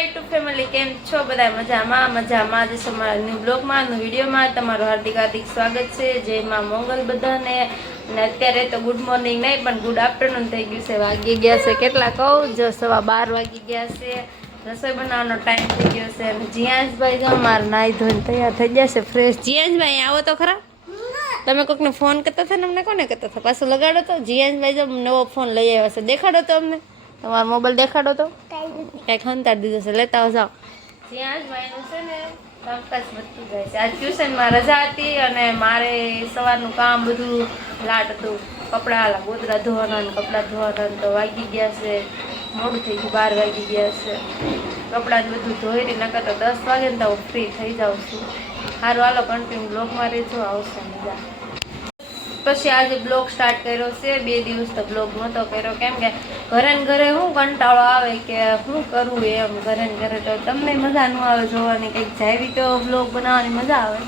YouTube family કેમ છો? બધા મજામાં? મજામાં આજે છે મારા ન્યૂ બ્લોગમાં ન્યૂ વિડીયોમાં તમારું હાર્દિક હાર્દિક સ્વાગત છે. જેમાં મોંગલ બધાને. અને અત્યારે તો ગુડ મોર્નિંગ નહીં, પણ ગુડ આફ્ટરનૂન થઈ ગયું છે. વાગી ગયા છે કેટલા કહું? જો સવા બાર વાગી ગયા છે. રસોઈ બનાવવાનો ટાઈમ થઈ ગયો છે. અને જીયાંશભાઈ જો મારા નાઈ ધોઈને તૈયાર થઈ ગયા છે ફ્રેશ જીયાંશભાઈ આવો તો ખરા. તમે કોઈકને ફોન કરતા હતા ને અમને કોને કરતા હતા? પાછું લગાડો તો. જીયાંશભાઈ જો નવો ફોન લઈ આવ્યા છે. દેખાડો તો અમને. તમારો મોબાઈલ દેખાડો તો. કંઈક હંતાડી દીધો છે. લેતા આવો જ જીયાંશભાઈનું છે ને કામકાજ વધતું જાય છે. આજ ટ્યુશનમાં રજા હતી અને મારે સવારનું કામ બધું લાટ હતું. કપડાં ગોદરા ધોવાના કપડાં ધોવાના તો વાગી ગયા છે. મોડું થઈ ગયું, બાર વાગી ગયા છે. કપડાં બધું ધોઈ રહી નકર તો દસ વાગે ને તો ફ્રી થઈ જાઉં છું. સારું હાલો કન્ટિન્યુ બ્લોગમાં રહેજો, આવશે મજા. પછી આજે બ્લોગ સ્ટાર્ટ કર્યો છે. બે દિવસ તો બ્લોગ નહોતો કર્યો. કેમ કે ઘરે ને ઘરે શું કંટાળો આવે કે શું કરવું એમ ઘરે ઘરે. તો તમને મજા ન આવે જોવાની, કંઈક જાવી તો બ્લોગ બનાવવાની મજા આવે.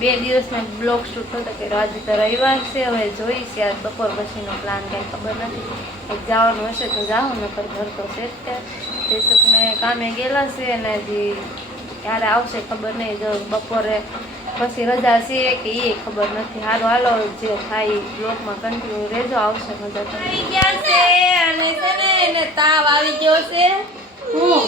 બે દિવસનો બ્લોગ શૂટ નહોતો કર્યો. આજે તો રવિવાર છે. હવે જોઈશ યાર બપોર પછીનો પ્લાન કંઈ ખબર નથી. કંઈક જવાનું હશે તો જાઓ નકર ઘર તો છે જ તે જયસુખને કામે ગયેલા છે અને હજી ક્યારે આવશે ખબર નહીં. જો બપોરે પછી રજા છે કે એ ખબર નથી. હારું હાલો જે થાય બ્લોકમાં કન્ટિન્યુ રહેજો આવશે મજા તો. ગયા છે અને છે ને એને તાવ આવી ગયો છે. હું?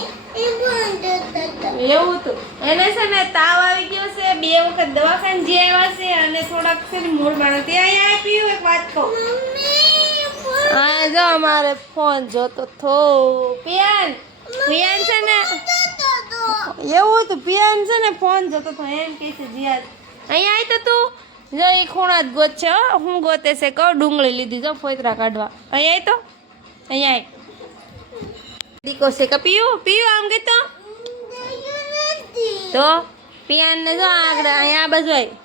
એવું હતું એને છે ને તાવ આવી ગયો છે બે વખત દવાખાને જઈ આવ્યા છે અને થોડાક છે ને મૂળમાં નથી અહીંયા આપ્યું એક વાત કહું. હા જો અમારે ફોન જોતો થો પિયાન પિયાન છે ને એવું હતું પિયાન છે ને, ફોન જોતો તો એમ કે છે જીયાદ અહીંયા આવી તો તું. જો એ ખૂણા જ ગોત છે, હો. ગોતે છે, કહું, ડુંગળી લીધી, જો, ફોતરા કાઢવા. અહીંયા આવી તો. અહીંયા આવી દીકો છે કે પીયું પીયું આમ કે તો? તો પિયાન ને જો આગળ, અહીંયા આ બાજુ આવી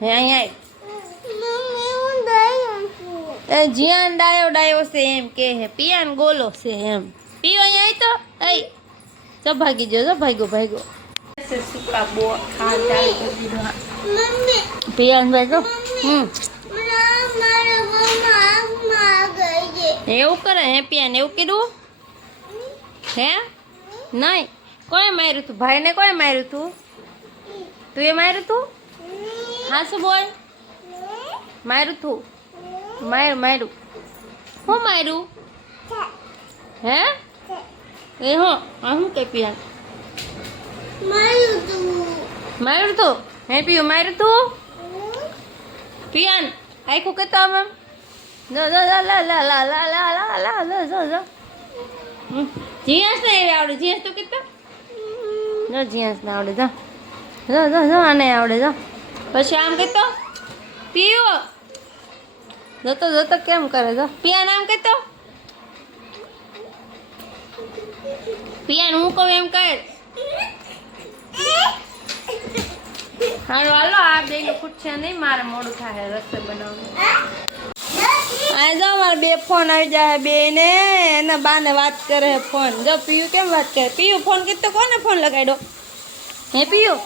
અહીંયા આવી જીયાન ડાયો ડાયો છે એમ કે હે પિયાન ગોલો છે એમ. પીઓ અહીંયા આવી તો. એ જો ભાગી જજો ભાગ્યો ભાગ્યો સુકડા બો ખા ચાલી કરી દીધો હા. પિયાન ભાઈ જો હમ. એવું કરે હે પિયાન, એવું કીધું? હે? નહીં. કોઈ માર્યું તું? ભાઈને કોઈ માર્યું તું? તું એ માર્યું તું? હા શું બોલ માર્યું તું? માર્યું માર્યું. હું માર્યું? હે? એ હો આ શું કે પિયાન માર્યું તું હે પીયું માર્યું તું પિયાન આખું કેતો આમ આમ લા જો લા લા લા લા લા લા લા લા જો જો. જીયાસ ને એવી આવડે જીયાસ તો કેતો જો જીયાસ ને આવડે જો જો જો જો આને આવડે જો પછી આમ કેતો પીવો જોતો જોતો કેમ કરે જો પિયાન આમ કેતો પિયાન હું કહું એમ કહે હાલો હાલો આ બે ખૂટશે નહીં મારે મોડું થાય રસોઈ બનાવવાનું. આ જો મારા બે ફોન આવી જાય બે ને એના બાને વાત કરે ફોન. જો પીયુ કેમ વાત કરે? પીયું ફોન કીધો કોને ફોન લગાડ્યો? હે પીયુ?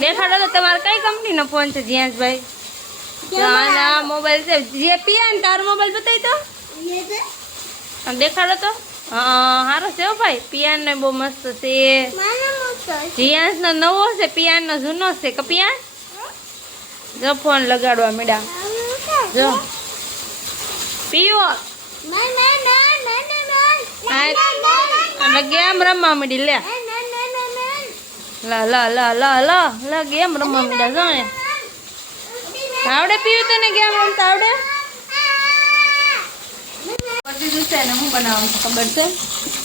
દેખાડો તો તમારે કઈ કંપનીનો ફોન છે જીયાસભાઈ આ મોબાઈલ છે. જે પીયા ને તારો મોબાઈલ બતાવી તો દેખાડો તો? સારો છે ભાઈ. પિયાન ને બહુ મસ્ત છે. જીયાંશ નો નવો છે પિયાન નો જૂનો છે. કપિયાન પિયાન? જો ફોન લગાડવા મેડા. જો. અને ગેમ રમવા મીડી લે. લા લા લા લા લા લા ગેમ રમવા મીડા જો આવડે પીવું તને ગેમ રમતા આવડે? પતી જશે ને હું બનાવવાનું છે, ખબર છે?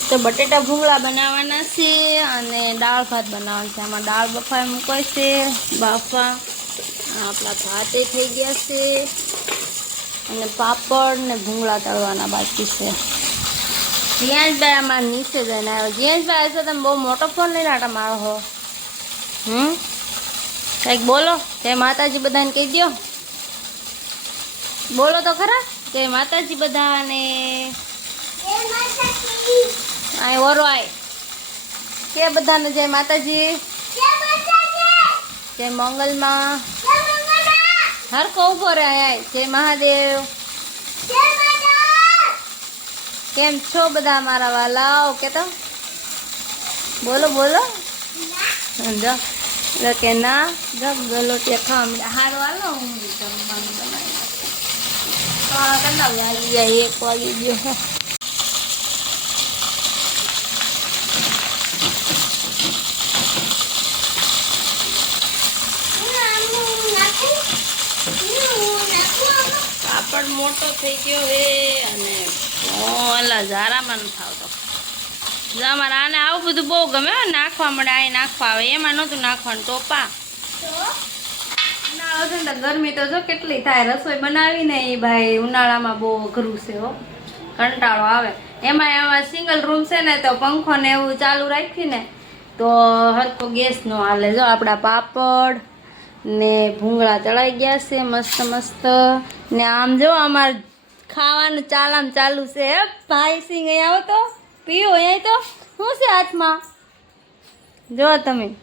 તો બટેટા ભૂંગળા બનાવવાના છે અને દાળ ભાત બનાવવાનું છે. આમાં દાળ બફાય મૂકાય છે, બાફા આપણા ભાતે થઈ ગયા છે અને પાપડ ને ભૂંગળા તળવાના બાકી છે. જીયાંશભાઈ આમાં નીચે જઈને આવ્યો. જીયાંશભાઈ હશે તમે બહુ મોટો ફોન લઈને આટા મારો હો. હમ? કંઈક બોલો? જય માતાજી બધાને કહી દો બોલો તો ખરા? જય માતાજી બધાને. આય ઓરો આય. કે બધાને જય માતાજી? જય મંગલમાં. હરકો ઊભો રહે આય. જય મહાદેવ. કેમ છો બધા મારા વાલાઓ? કે તો? બોલો બોલો. જો કે ના. જો બોલો ત્યાં ખાવા હાર વાલો હું. તો આ કેટલા વાગી ગયા એક વાગી ગયો. પાપડ મોટો થઈ ગયો હે અને ઓલા ઝારામાં નથી આવતો અમારે આને આવું બધું બહુ ગમે નાખવા મળે આ નાખવા આવે એમાં નહોતું નાખવાનું ટોપા ઉનાળો છે ને ગરમી તો જો કેટલી થાય. રસોઈ બનાવીને એ ભાઈ ઉનાળામાં બહુ અઘરું છે હો. કંટાળો આવે. એમાં એમાં સિંગલ રૂમ છે ને તો પંખો ને એવું ચાલુ રાખીને તો હરકો ગેસ નો હાલે. જો આપણા પાપડ ને ભૂંગળા ચડાઈ ગયા છે મસ્ત મસ્ત. ને આમ જો અમાર ખાવાનું ચાલામ ચાલુ છે. ભાઈ સિંગ અહીંયા આવો તો. પીઓ અહીંયા તો. શું છે હાથમાં? જો તમે.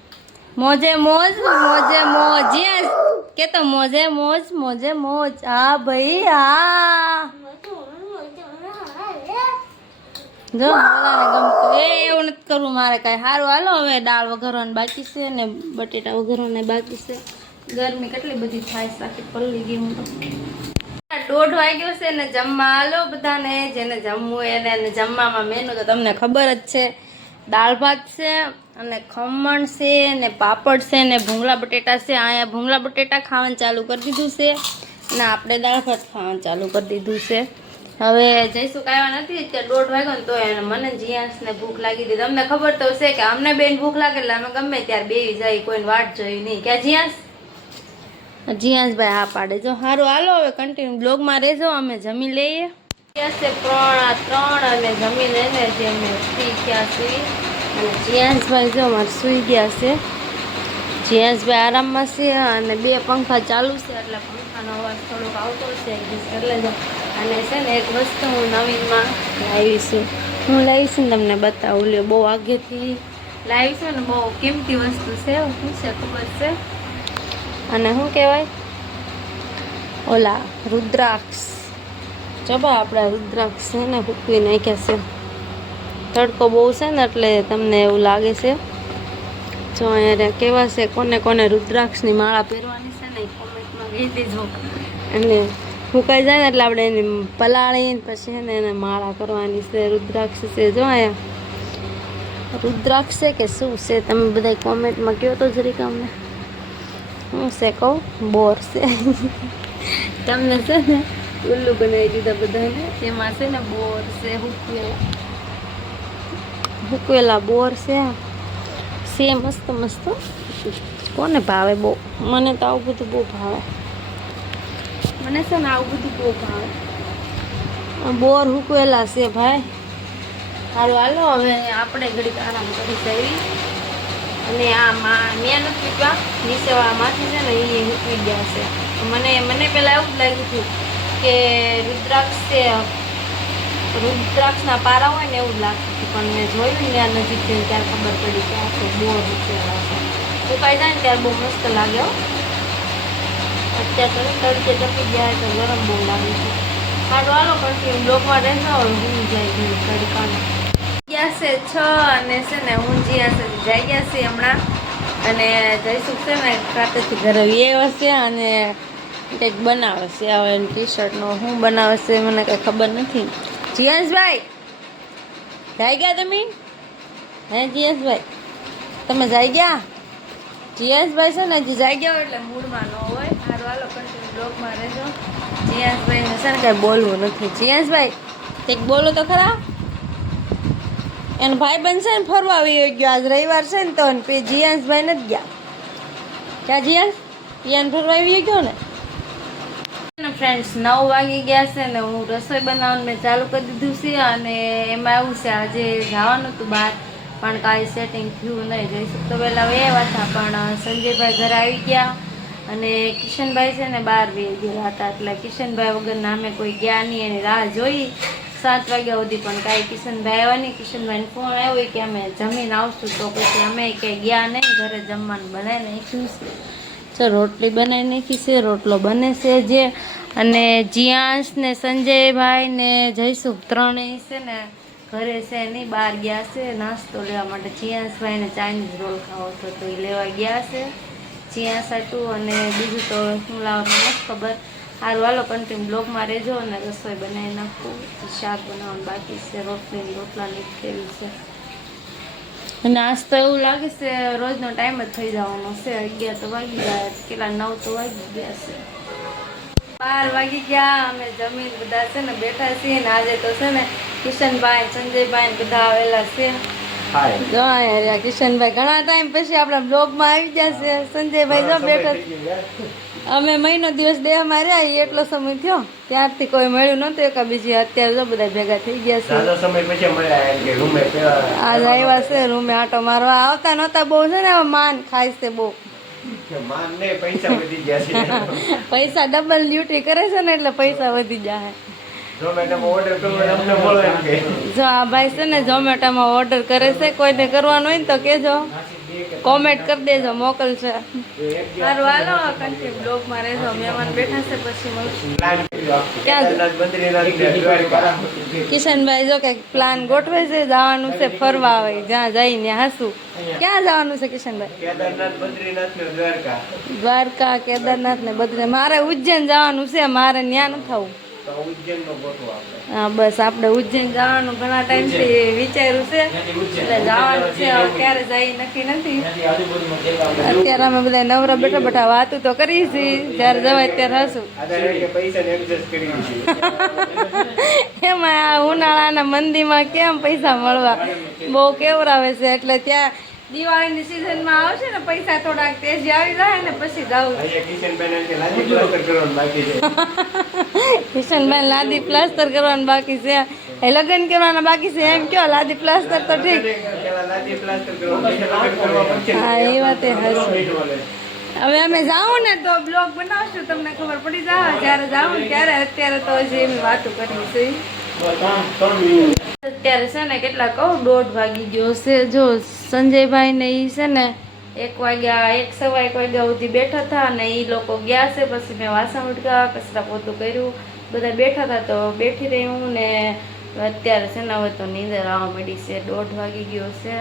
મોજે મોજ મોજે મોજ. યસ કે તો મોજે મોજ મોજે મોજ. હા ભાઈ હા જો ગમતું. એ એવું નથી કરવું મારે કાંઈ. સારું હાલો હવે દાળ વઘારવાની બાકી છે ને બટેટા વઘારવાના બાકી છે. ગરમી કેટલી બધી થાય સાથે પલ્લી ગઈ હું દોઢ વાગ્યો છે ને જમવા. હાલો બધાને, જેને જમવું એને જમવામાં. મેનુ તો તમને ખબર જ છે. દાળ ભાત છે અને ખમણ છે ને પાપડ છે ને ભૂંગળા બટેટા છે. અહીંયા ભૂંગળા બટેટા ખાવાનું ચાલુ કરી દીધું છે અને આપણે દાળ ભાત ખાવાનું ચાલુ કરી દીધું છે. હવે જઈશું કાંઈ નથી, અત્યારે દોઢ વાગ્યો ને તો એને મને જીયાસને ભૂખ લાગી હતી. તમને ખબર તો છે કે અમને બેન ભૂખ લાગે એટલે અમે ગમે ત્યારે બેવી જાય, કોઈને વાટ જોઈ નહીં. ક્યાં જીયાસ જીયાસભાઈ હા પાડે. જો સારું હાલો હવે કન્ટિન્યુ બ્લોગમાં રહેજો, અમે જમી લઈએ. છે ત્રણ આ ત્રણ અને જમીન એને જે મેં સુઈ ગયા સુઈ અને જો અમારે સુઈ ગયા છે. જીયાસભાઈ આરામમાં છે અને બે પંખા ચાલુ છે એટલે પંખાનો અવાજ થોડોક આવતો છે એડજસ્ટ કરી લેજો અને છે ને એક વસ્તુ હું નવીનમાં લાવી છું. હું લાવી ને તમને બતાવું લે બહુ આગેથી લાવી છું ને બહુ કિંમતી વસ્તુ છે શું છે ખબર છે? અને શું કહેવાય? ઓલા રુદ્રાક્ષ. ચબા આપણા રુદ્રાક્ષ છે ને, ફૂકવી નાખ્યા છે. તડકો બહુ છે ને, એટલે તમને એવું લાગે છે. જો અહીંયા કેવા છે, કોને કોને રુદ્રાક્ષની માળા પહેરવાની છે ને કોમેન્ટમાં કહી દેજો અને ફૂંકાઈ જાય ને, એટલે આપણે એને પલાળીને પછી એને એને માળા કરવાની છે, રુદ્રાક્ષ છે. જો અહીંયા, રુદ્રાક્ષ છે કે શું છે, તમે બધા કોમેન્ટમાં કહો તો જરીક અમને હું છે કહું? બોર છે. તમને છે ને ઉલ્લુ બનાવી દીધા બધાને. તેમાં છે ને બોર છે હુકવેલા હુકવેલા બોર છે. છે મસ્ત મસ્ત. કોને ભાવે બહુ? મને તો આવું બધું બહુ ભાવે. મને છે ને આવું બધું બહુ ભાવે. બોર હુકવેલા છે ભાઈ. હાલો હાલો હવે આપણે ઘડીક આરામ કરી જઈએ અને આ માં મેં નથી પીવા નીચેવાળા માથી છે ને એ મૂકી ગયા છે. મને મને પહેલાં એવું જ લાગ્યું હતું કે રુદ્રાક્ષ છે રુદ્રાક્ષના પારા હોય ને એવું લાગતું હતું, પણ મેં જોયું ને આ નજીક થયું ત્યારે ખબર પડી કે આ તો બોર ઉકાઈ જાય ને ત્યારે બહુ મસ્ત લાગે અત્યારે તો તરીકે ટકી ગયા તો ગરમ બહુ લાગે છે. સારું હાલો કન્ટિન્યુ બ્લોકમાં રહેશો હું જાય ઘડી તડકાને ગયા છે છ અને છે ને હું જ્યાં છે જઈ ગયા છે હમણાં. અને જઈશું છે ને ખાતેથી ઘરે એ છે અને કંઈક બનાવે છે હવે ટી શર્ટનો શું બનાવે છે મને કંઈ ખબર નથી. જીયાસભાઈ, જાય ગયા તમે? હે જીયાસભાઈ, તમે જઈ ગયા? જીયાસભાઈ છે ને હજી જઈ ગયા હોય એટલે મૂડમાં ન હોય. સારું હાલો કન્ટિન્યુ બ્લોગમાં રહેજો. જીયાસભાઈને છે ને કાંઈ બોલવું નથી. જીયાસભાઈ, કંઈક બોલો તો ખરા? એનો ભાઈ બનશે ને ફરવા આવી ગયો. આજ રવિવાર છે ને તો જીયાંશભાઈ નથી ગયા. ક્યાં જીયાંશ પિયાન ફરવા આવી ગયો ને? ફ્રેન્ડ્સ નવ વાગી ગયા છે ને હું રસોઈ બનાવવાનું મેં ચાલુ કરી દીધું છે અને એમાં એવું છે, આજે જવાનું હતું બહાર, પણ કાંઈ સેટિંગ થયું નહીં. જઈશું તો પહેલાં એવા હતા, પણ સંજયભાઈ ઘરે આવી ગયા અને કિશનભાઈ છે ને બહાર બી ગયા હતા. એટલે કિશનભાઈ વગર નામે કોઈ ગયા નહીં, એની રાહ જોઈ. સાત વાગ્યા સુધી પણ કાંઈ કિશનભાઈ આવ્યા નહીં. કિશનભાઈને ફોન આવ્યો કે અમે જમીને આવશું તો પછી અમે ક્યાંય ગયા નહીં, ઘરે જમવાનું બનાવીને નાખ્યું છે તો રોટલી બનાવી નાખી છે, રોટલો બને છે જે. અને જીયાંશ ને સંજયભાઈ ને જયસુખ ત્રણેય છે ને ઘરે છે નહીં બહાર ગયા છે, નાસ્તો લેવા માટે. જીયાંશભાઈ ને ચાઇનીઝ રોલ ખાવો હતો તો એ લેવા ગયા છે. જીયાંશ હતું અને બીજું તો શું લાવવાનું નથી ખબર. સારું હાલો કન્ટિન્યુ બ્લોગમાં રહેજો અને રસોઈ બનાવી નાખું. શાક બનાવવાનું બાકી છે રોટલી રોટલા નીકળેલી છે. અને આજ તો એવું લાગે છે, રોજનો ટાઈમ જ થઈ જવાનો છે. અગિયાર તો વાગી ગયા, કેટલા, નવ તો વાગી ગયા છે. બાર વાગી ગયા, અમે જમીન બધા છે ને બેઠા છીએ ને આજે તો છે ને કિશનભાઈ, સંજયભાઈ બધા આવેલા છે. જો કિશનભાઈ. ઘણા ટાઈમ પછી આપણા બ્લોગમાં આવી ગયા છે. સંજયભાઈ જો બેઠા અમે મહિનો દિવસ દેહમાં રહ્યા. એટલો સમય થયો. ત્યારથી કોઈ મળ્યું નહોતું. એકા બીજી અત્યારે જો બધા ભેગા થઈ ગયા છે. આજ આવ્યા છે રૂમે આટો મારવા. આવતા નહોતા બહુ છે ને માન ખાય છે બહુ. પૈસા ડબલ ડ્યુટી કરે છે ને એટલે પૈસા વધી જાય જો આ ભાઈ છે ને ઝોમેટોમાં ઓર્ડર કરે છે કોઈને કરવાનું હોય ને તો કહેજો. કોમેન્ટ કરી દેજો મોકલશે. સારું હાલો કન્ટિન્યુ બ્લોગમાં રહેજો મહેમાન બેઠા છે પછી મળશું. બદ્રીનાથ કિશનભાઈ જો કે પ્લાન ગોઠવે છે જવાનું છે ફરવા આવે જ્યાં જઈને હાસું. ક્યાં જવાનું છે કિશનભાઈ? કેદારનાથ બદ્રીનાથ ને દ્વારકા. દ્વારકા કેદારનાથ ને બધે મારે ઉજ્જૈન જવાનું છે મારે ત્યાં ન થવું. હા બસ આપણે ઉજ્જૈન જવાનું ઘણા ટાઈમથી વિચાર્યું છે. એટલે જવાનું છે હવે ક્યારે જાય નક્કી નથી. અત્યારે અમે બધા નવરા બેઠા બેઠા વાતું તો કરી છીએ. જ્યારે જવાય ત્યારે હશું એમાં ઉનાળાના મંદીમાં કેમ પૈસા મળવા? બહુ કેવરાવે છે. એટલે ત્યાં દિવાળીની સિઝનમાં આવશે ને પૈસા થોડાક તેજી આવી જાય ને પછી જવું કિશનભાઈ લાદી પ્લાસ્ટર કરવાનું બાકી છે. એ લગ્ન કરવાના બાકી છે એમ કયો? લાદી પ્લાસ્ટર તો ઠીક. હા એ વાત હશે. હવે અમે જાઉં ને તો બ્લોગ બનાવશું તમને ખબર પડી જાય. જ્યારે જાઉં ત્યારે અત્યારે તો હજી એમ વાતો કરવી છે. અત્યારે છે ને કેટલા કહું, દોઢ વાગી ગયો છે. જો સંજયભાઈ ને ઈ છે ને એક વાગ્યા, એક સવા એક વાગ્યા સુધી બેઠા હતા અને એ લોકો ગયા છે. પછી મેં વાસણ ઉટકા કચરા પોતું કર્યું. બધા બેઠા હતા તો બેઠી રહી હું ને અત્યારે છે ને હવે તો નીંદર આવવા માંડી છે. દોઢ વાગી ગયો છે.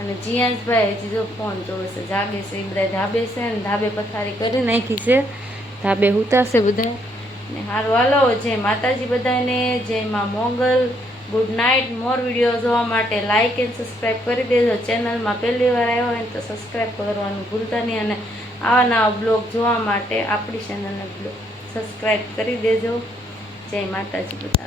અને જીયાંશભાઈ હજી તો ફોન જોવે છે જાગે છે. એ બધા ધાબે છે ને ધાબે પથારી કરી નાખી છે. ધાબે ઉતારશે બધા ને હારું, હાલો, જય માતાજી બધાને જય માં Mogal. Good night more video જોવા માટે લાઇક એન્ડ સબસ્ક્રાઈબ કરી દેજો. ચેનલમાં પહેલી વાર આવ્યો હોય તો સબસ્ક્રાઈબ કરવાનું ભૂલતા નહીં અને આવા નવા બ્લોગ જોવા માટે આપણી ચેનલને સબસ્ક્રાઈબ કરી દેજો. જય માતાજી બધાને.